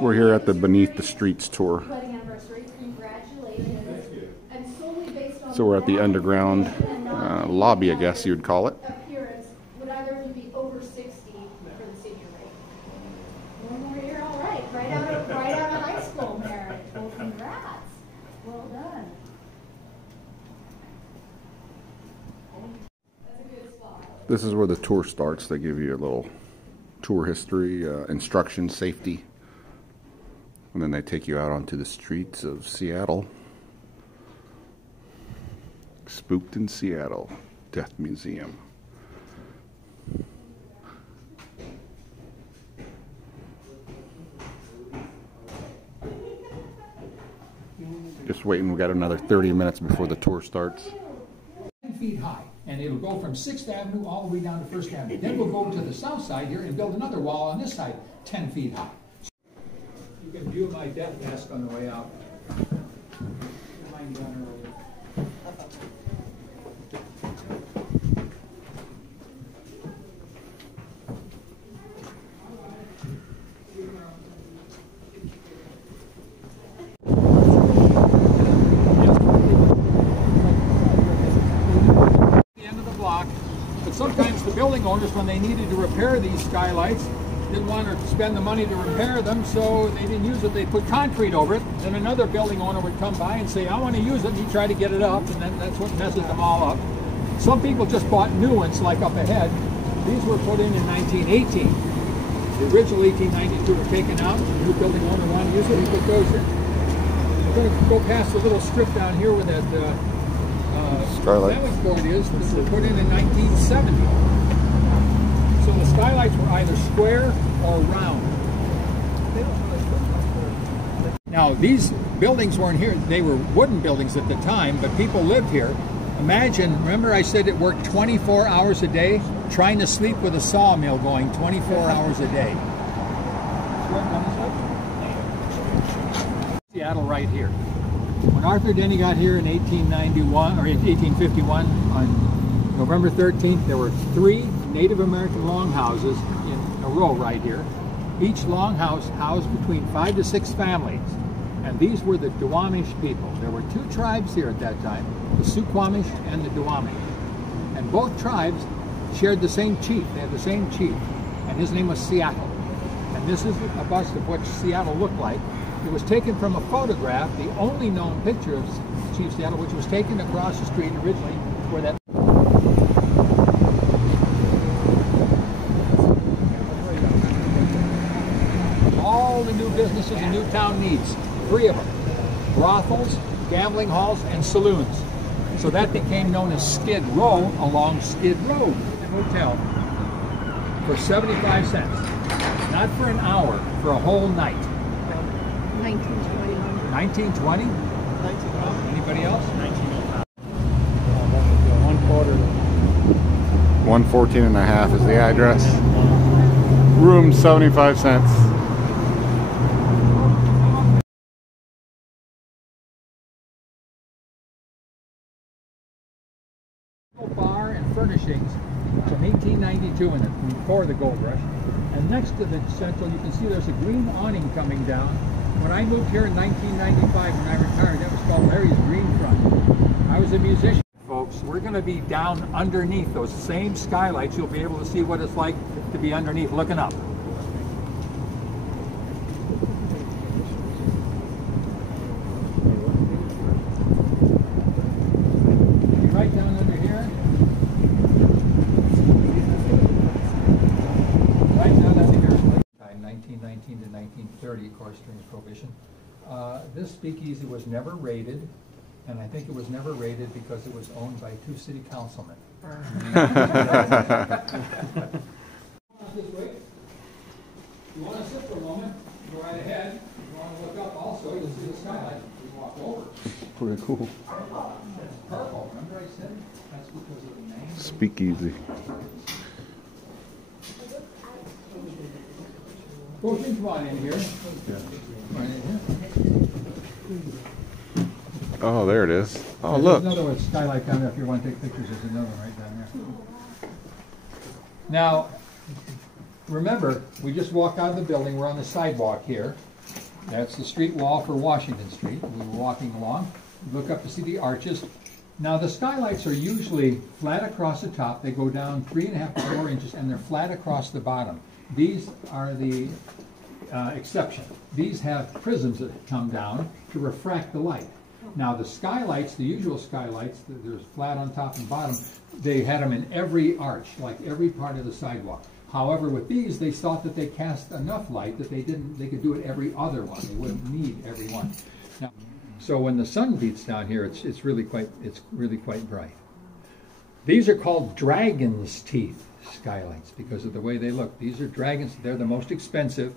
We're here at the Beneath the Streets tour. So we're at the underground lobby, I guess you would call it. Would either of you be over 60 for the senior rate? One more year, all right. Right out of high school marriage. Well, congrats. Well done. That's a good spot. This is where the tour starts. They give you a little tour history, instruction, safety. And then they take you out onto the streets of Seattle. Spooked in Seattle, Death Museum. Just waiting, we got another 30 minutes before the tour starts. 10 feet high, and it'll go from 6th Avenue all the way down to 1st Avenue. Then we'll go to the south side here and build another wall on this side, 10 feet high. You can view my death mask on the way out. But sometimes the building owners, when they needed to repair these skylights, didn't want to spend the money to repair them, so they didn't use it. They put concrete over it. Then another building owner would come by and say, I want to use it, and he'd try to get it up, and then that's what messes them all up. Some people just bought new ones, like up ahead. These were put in 1918. The original 1892 were taken out. The new building owner wanted to use it, he put those in. We're going to go past the little strip down here where that Skylights board is. This was put in 1970. So the skylights were either square or round. Now these buildings weren't here. They were wooden buildings at the time, but people lived here. Imagine, remember I said it worked 24 hours a day? Trying to sleep with a sawmill going 24 hours a day. Seattle right here. When Arthur Denny got here in 1891 or 1851 on November 13th, there were 3 Native American longhouses in a row right here. Each longhouse housed between 5 to 6 families, and these were the Duwamish people. There were 2 tribes here at that time, the Suquamish and the Duwamish, and both tribes shared the same chief. They had the same chief, and his name was Seattle. And this is a bust of what Seattle looked like. It was taken from a photograph, the only known picture of Chief Seattle, which was taken across the street originally where that... All the new businesses a new town needs, 3 of them. Brothels, gambling halls, and saloons. So that became known as Skid Row along Skid Road Hotel for 75 cents. Not for an hour, for a whole night. 1920. 1920? 1920. Anybody else? 1905. 114 and a half is the address. Room 75 cents. Bar and furnishings from 1892 and before the gold rush. And next to the central, you can see there's a green awning coming down. When I moved here in 1995, when I retired, that was called Larry's Green Front. I was a musician. Folks, we're going to be down underneath those same skylights. You'll be able to see what it's like to be underneath looking up. Right down under here. Right down under here. 1919 to 1930, of course, during Prohibition. This speakeasy was never raided, and I think it was never raided because it was owned by 2 city councilmen. This way. If you want to sit for a moment, go right ahead. If you want to look up also, you'll see the skylight. You walk over. Pretty cool. It's purple. Remember I said? That's because of the name. Speakeasy. Go come on in here. Yeah. Right in here. Oh, there it is. Oh, There's look. another one, skylight down there. If you want to take pictures, there's another one right down there. Now, remember, we just walked out of the building. We're on the sidewalk here. That's the street wall for Washington Street. We were walking along. Look up to see the arches. Now the skylights are usually flat across the top. They go down 3.5 to 4 inches, and they're flat across the bottom. These are the exception. These have prisms that come down to refract the light. Now the skylights, the usual skylights, there's flat on top and bottom, they had them in every arch, like every part of the sidewalk. However, with these, they thought that they cast enough light that they could do it every other one. They wouldn't need every one. Now, so when the sun beats down here, it's really quite bright. These are called dragon's teeth skylights because of the way they look. These are dragons. They're the most expensive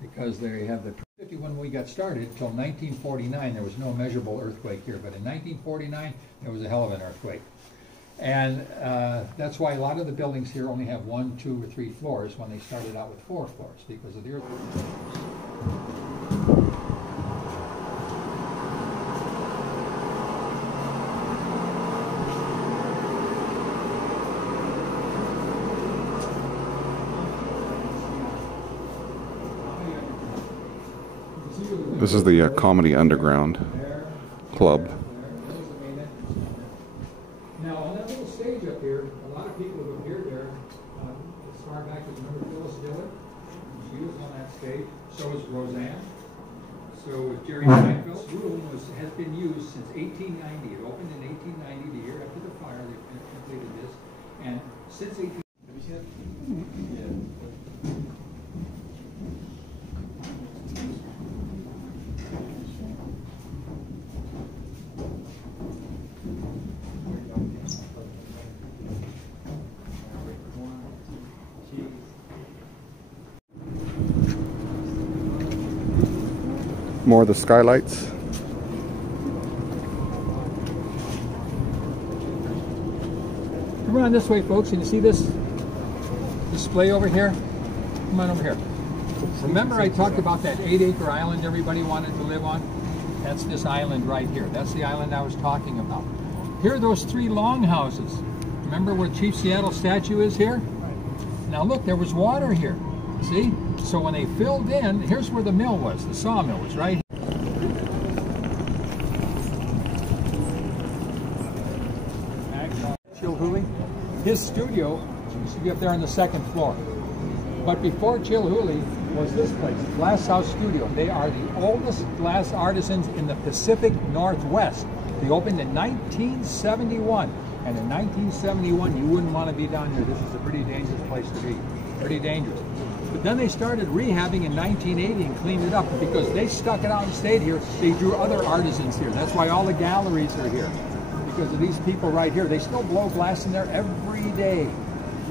because they have the. When we got started, until 1949, there was no measurable earthquake here. But in 1949, there was a hell of an earthquake. And that's why a lot of the buildings here only have 1, 2, or 3 floors when they started out with 4 floors because of the earthquake. This is the Comedy Underground Club. Now, on that little stage up here, a lot of people have appeared there as far back as, remember Phyllis Diller? She was on that stage. So is Roseanne. So is Jerry Seinfeld's room has been used since 1890. It opened in 1890, the year after the fire. They completed this. And since 1890. More of the skylights. Come on this way, folks. Can you see this display over here? Come on over here. Remember I talked about that 8-acre island everybody wanted to live on? That's this island right here. That's the island I was talking about. Here are those 3 longhouses. Remember where Chief Seattle's statue is here? Now look, there was water here. See? So when they filled in, here's where the mill was. The sawmill was right here. Chilhooly. His studio used to be up there on the 2nd floor. But before Chilhooly was this place, Glass House Studio. They are the oldest glass artisans in the Pacific Northwest. They opened in 1971. And in 1971, you wouldn't want to be down here. This is a pretty dangerous place to be. Pretty dangerous. But then they started rehabbing in 1980 and cleaned it up. Because they stuck it out and stayed here, they drew other artisans here. That's why all the galleries are here. Because of these people right here. They still blow glass in there every day.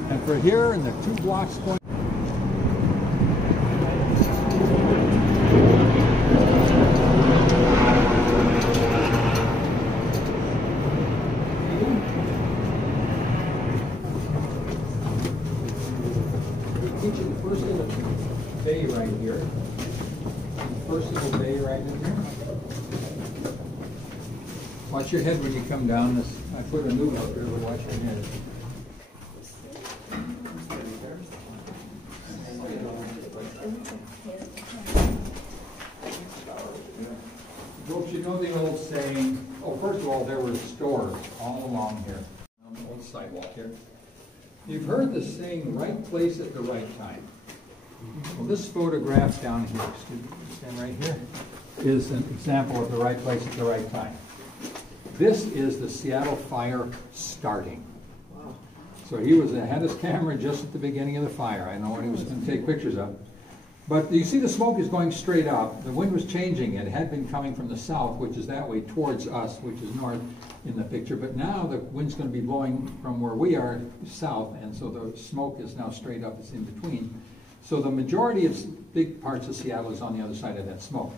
And for here and the 2 blocks going. First little bay right here. First little bay right in here. Watch your head when you come down. This I put a new out there, but watch your head. Folks, you know the old saying, oh, first of all, there were stores all along here, on the old sidewalk here. You've heard the saying, right place at the right time. Well, this photograph down here, stand right here, is an example of the right place at the right time. This is the Seattle fire starting. Wow. So he had his camera just at the beginning of the fire. I know what he was going to take pictures of. But you see the smoke is going straight up. The wind was changing. It had been coming from the south, which is that way, towards us, which is north in the picture. But now the wind's going to be blowing from where we are south, and so the smoke is now straight up. It's in between. So the majority of big parts of Seattle is on the other side of that smoke.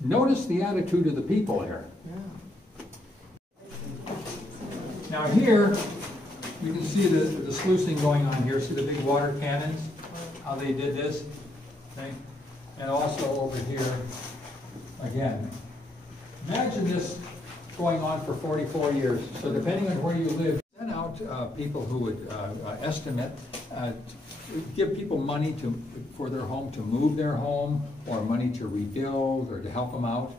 Notice the attitude of the people here. Yeah. Now here, you can see the sluicing going on here. See the big water cannons? How they did this? Okay. And also over here, again. Imagine this going on for 44 years. So depending on where you live, send out people who would estimate give people money for their home, to move their home, or money to rebuild, or to help them out.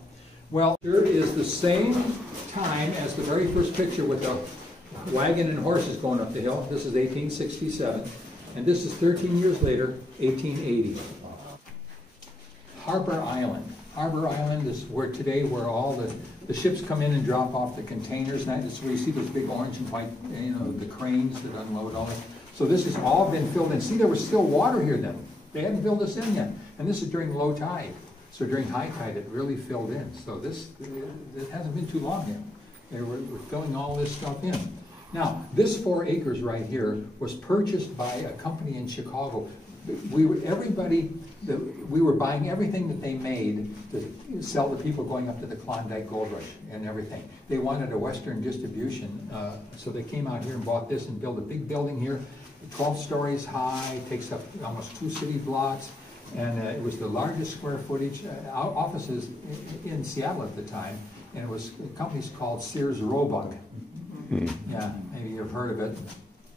Well, here is the same time as the very first picture with the wagon and horses going up the hill. This is 1867, and this is 13 years later, 1880. Harbor Island. Harbor Island is where all the ships come in and drop off the containers. That's where you see those big orange and white, the cranes that unload all that. So this has all been filled in. See, there was still water here then. They hadn't filled this in yet. And this is during low tide. So during high tide, it really filled in. So it hasn't been too long yet. They were filling all this stuff in. Now, this 4 acres right here was purchased by a company in Chicago. We were buying everything that they made to sell to people going up to the Klondike Gold Rush and everything. They wanted a Western distribution, so they came out here and bought this and built a big building here, 12 stories high, takes up almost 2 city blocks, and it was the largest square footage offices in Seattle at the time, and the company's called Sears Roebuck. Yeah, maybe you've heard of it,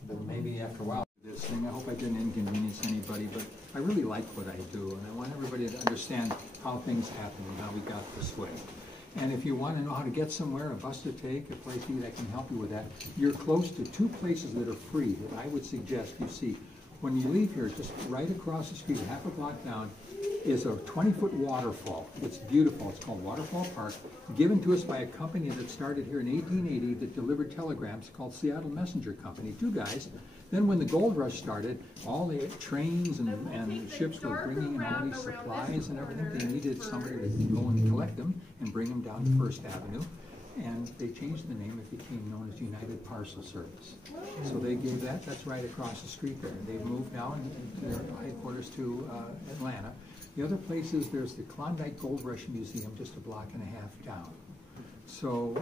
but maybe after a while. This thing. I hope I didn't inconvenience anybody, but I really like what I do, and I want everybody to understand how things happen and how we got this way. And if you want to know how to get somewhere, a bus to take, a place to eat, I can help you with that. You're close to 2 places that are free that I would suggest you see. When you leave here, just right across the street, half a block down, is a 20-foot waterfall. It's beautiful. It's called Waterfall Park, given to us by a company that started here in 1880 that delivered telegrams called Seattle Messenger Company, 2 guys. Then when the gold rush started, all the trains and ships were bringing in all these supplies and everything. They needed somebody to go and collect them and bring them down to First Avenue. And they changed the name. It became known as United Parcel Service. So they gave that's right across the street there. They've moved now into their headquarters to Atlanta. The other place is there's the Klondike Gold Rush Museum just a block and a half down. So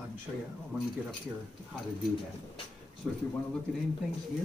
I can show you when we get up here how to do that. So if you want to look at anything here,